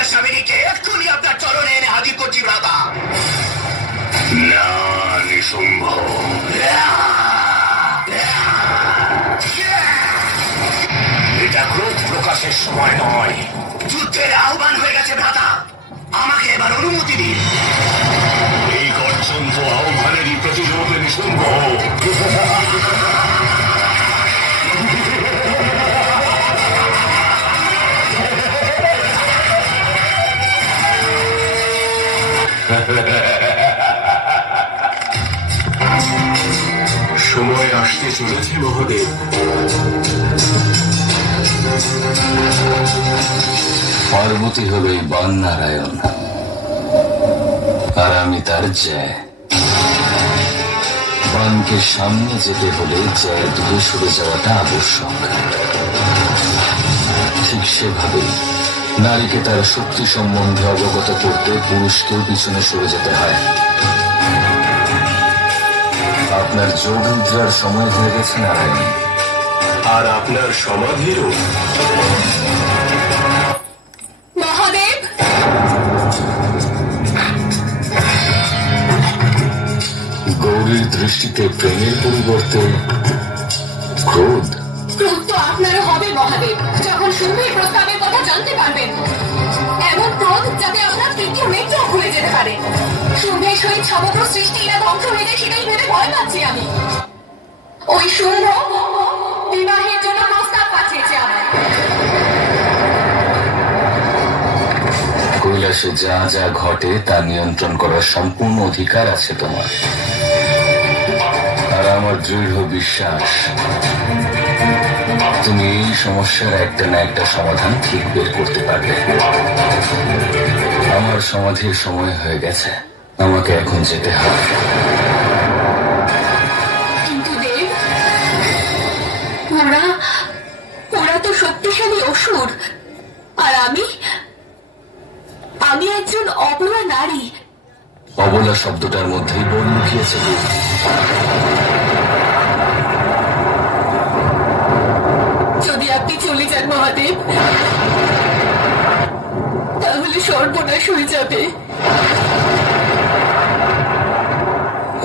আর স্বামীকে এক্ষুনি আপনার চরণে এনে হাজির করছি ভ্রাতা। না নিঃসম্ভ, এটা ক্রোধ প্রকাশের সময় নয়। যুদ্ধের আহ্বান হয়ে গেছে ভ্রাতা, আমাকে এবার অনুমতি দিন। এই গর্জন তো আহ্বানেরই প্রতিরোধ নিঃসম্ভ। সময় আসতে চলেছে মহাদেব। পার্বতী হল এই বাননারায়ণ, আর আমি তার জয়। বানকে সামনে যেতে হলে জয়ের দূরে সরে যাওয়াটা আবশ্যক। ঠিক সেভাবেই নারীকে তার শক্তি সম্বন্ধে অবগত করতে পুরুষকেও পিছনে সরে যেতে হয়। আপনার যোগ নিদ্রার সময় হয়ে গেছে নারায়ণ, আর আপনার সমাধিরও। মহাদেব, গৌরীর দৃষ্টিতে প্রেমের পরিবর্তে ক্রোধ। ক্রোধ তো আপনারও হবে মহাদেব, যখন শুম্ভের প্রস্তাবের কথা জানতে পারবেন। এমন ক্রোধ যাতে আপনার তৃতীয় নেত্র খুলে যেতে পারে। শুম্ভের সহিত সমগ্র সৃষ্টি এরা ধ্বংস হয়ে যায়, সেটাই ভেবে ভয় পাচ্ছি আমি। ওই শুম্ভ বিবাহের জন্য প্রস্তাব পাঠিয়েছে আমার। কৈলাসে যা যা ঘটে তা নিয়ন্ত্রণ করার সম্পূর্ণ অধিকার আছে তোমার। আর আমার দৃঢ় বিশ্বাস তুমি এই সমস্যার একটা না একটা সমাধান ঠিক বের করতে পারবে। আমার সমাধির সময় হয়ে গেছে, আমাকে এখন যেতে হবে। কিন্তু দেব, ওরা তো শক্তিশালী অসুর, আর আমি একজন অবলা নারী। অবলা শব্দটার মধ্যেই বল লুকিয়েছে। যদি আপনি চলে যান মহাদেব, তাহলে সর্বনাশ হয়ে যাবে।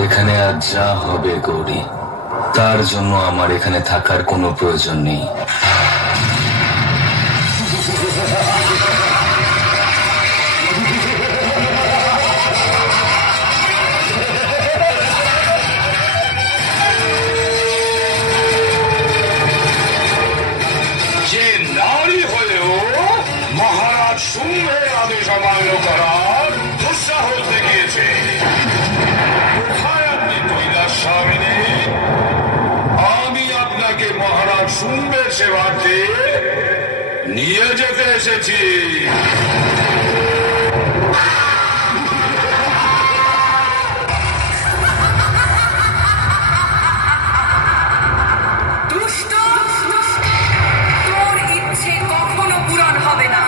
এখানে আজ যা হবে গৌরী, তার জন্য আমার এখানে থাকার কোনো প্রয়োজন নেই। যে নারী হলেও মহারাজ শুম্ভের আদেশ অমান্য করার দুঃসাহস দেখিয়েছে। কোথায় আপনি কৈলাস স্বামিনী? আমি আপনাকে মহারাজ শুম্ভের সেবার্থে নিয়ে যেতে এসেছি। দুষ্ট, তোর ইচ্ছে কখনো পূরণ হবে না।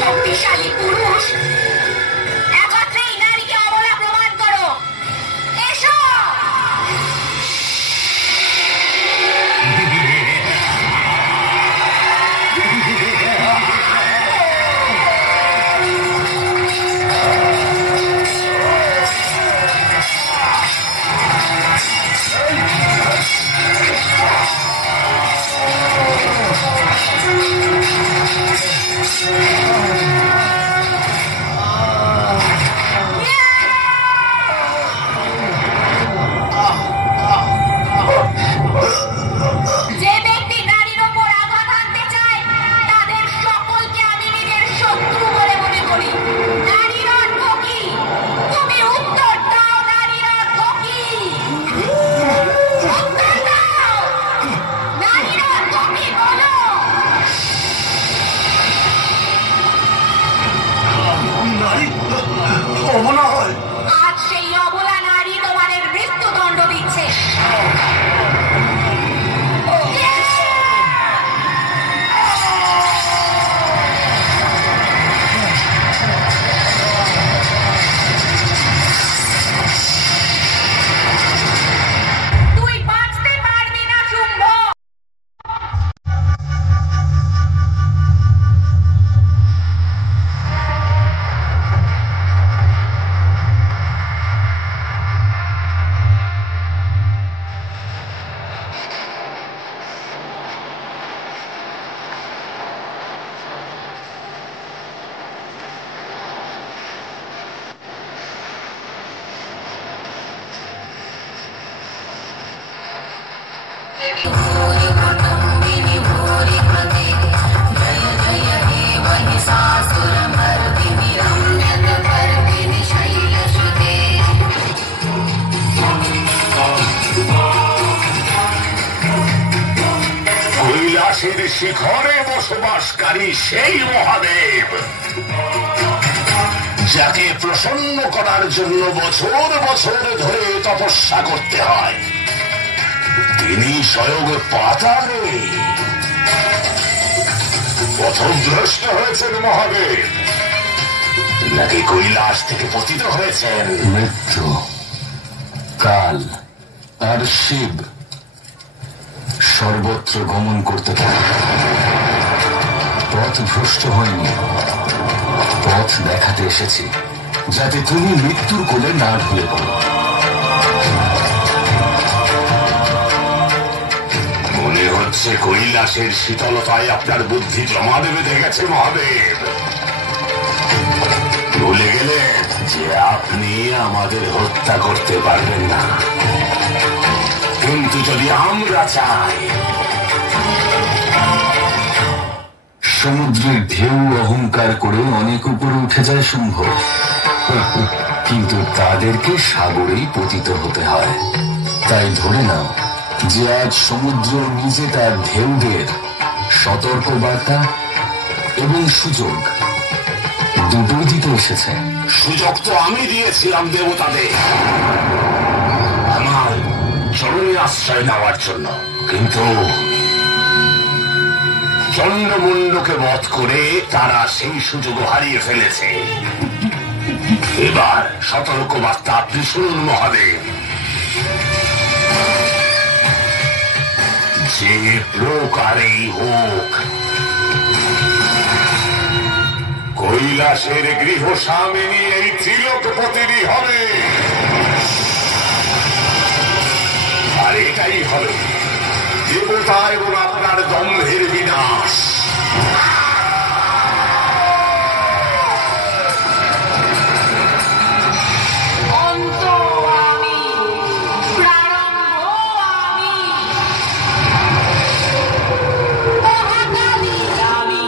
শক্তিশালী পুরুষ একত্রেই নারীকে অবলা প্রমাণ করো। এসো। যে ব্যক্তি নারীর ওপর আঘাত আনতে চায় তাদের সকলকে আমি নিজের শত্রু বলে মনে করি। নারীর অর্থ কি? তুমি উত্তর দাও। নারীর অর্থ কি? উত্তর দাও। নারীর অর্থ কি বলো? নারী অবলা হয়। আজ সেই অবলা নারী তোমাদের মৃত্যুদণ্ড দিচ্ছে। তুই বাঁচতে পারবি না শুম্ভ। কৈলাসের শিখরে বসবাসকারী সেই মহাদেব, যাকে প্রসন্ন করার জন্য বছর বছর ধরে তপস্যা করতে হয়, তিনি স্বয়ং পাতালে পথভ্রষ্ট হয়েছেন মহাদেব, নাকি কৈলাস থেকে পতিত হয়েছেন? মৃত্যু, কাল আর শিব সর্বত্র গমন করতে থাকে। পথ ভ্রষ্ট হয়নি, পথ দেখাতে এসেছি যাতে তুমি মৃত্যুর কোলে না ঢুলে পড়ো। মনে হচ্ছে কৈলাসের শীতলতায় আপনার বুদ্ধি জমা বেঁধে গেছে মহাদেব। ভুলে গেলেন যে আপনি আমাদের হত্যা করতে পারবেন না, কিন্তু যদি আমরা চাই। সমুদ্রের ঢেউ অহংকার করে অনেক উপরে উঠে যায় শুম্ভ, কিন্তু তাদেরকে সাগরেই পতিত হতে হয়। তাই ধরে নাও যে আজ সমুদ্র নিজে তার ঢেউদের সতর্ক বার্তা এবং সুযোগ দুটোই দিতে এসেছে। সুযোগ তো আমি দিয়েছিলাম দেবতাদের আমার চরণে আশ্রয় নেওয়ার জন্য, কিন্তু চন্দ্রমুণ্ডকে বধ করে তারা সেই সুযোগ হারিয়ে ফেলেছে। এবার সতর্ক বার্তা আপনি শুনুন মহাদেব। যে প্রকারেই হোক কৈলাসের গৃহস্বামিনী এই ত্রিলোকপতিরই হবে, আর এটাই হবে দেবতা এবং আপনার দম্ভের বিনাশ। অন্ত আমি, প্রারম্ভ আমি, মহাকালী আমি।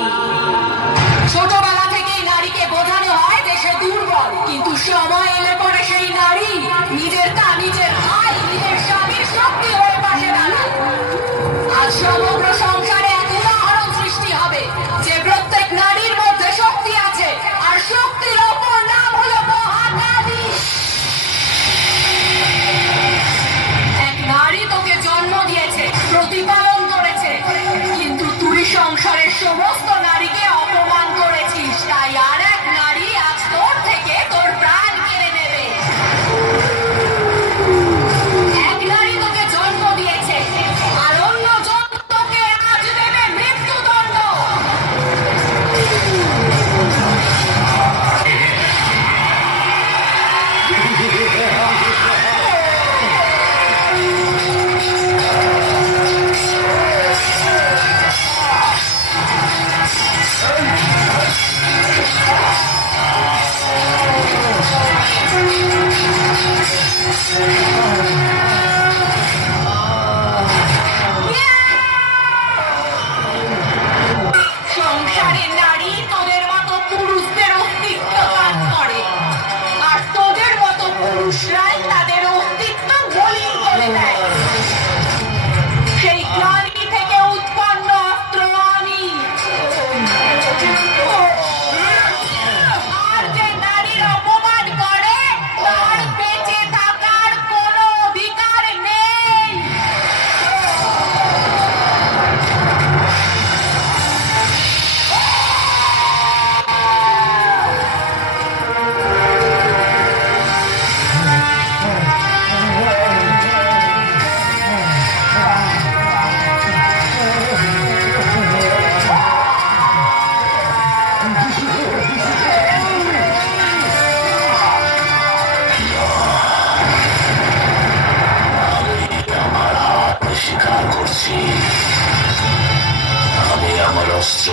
ছোটবেলা থেকেই নারীকে বোঝানো হয় যে সে দুর্বল, কিন্তু সময় এলে পরে সেই নারী নিজের ভাই, নিজের স্বামীর শক্তি হয়ে পাশে দাঁড়ায়। আজ সমগ্র সংসারে এক উদাহরণ সৃষ্টি হবে যে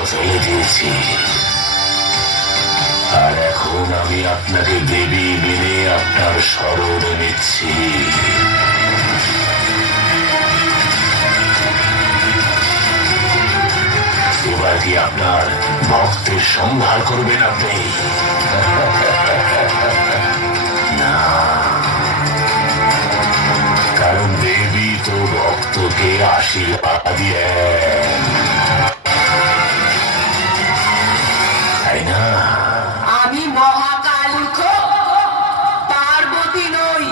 ফেলে দিয়েছি, আর এখন আমি আপনাকে দেবী মেনে আপনার শরণ নিচ্ছি। এবার কি আপনার ভক্তের সংহার করবেন আপনি? না, কারণ দেবী তো ভক্তকে আশীর্বাদ দেন, তাই না? আমি মহাকালুখ পার্বতী নই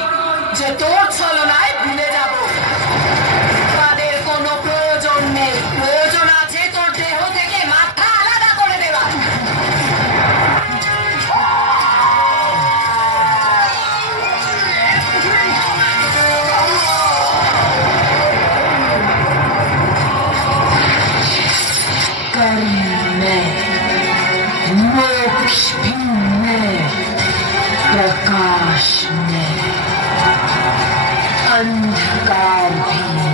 যে তোর ছলনায় ভুলে যাব। তাদের কোনো প্রয়োজন নেই, প্রয়োজন আছে তোর দেহ থেকে মাথা আলাদা করে দেওয়ার। मोक्ष में प्रकाश में अंधकार भी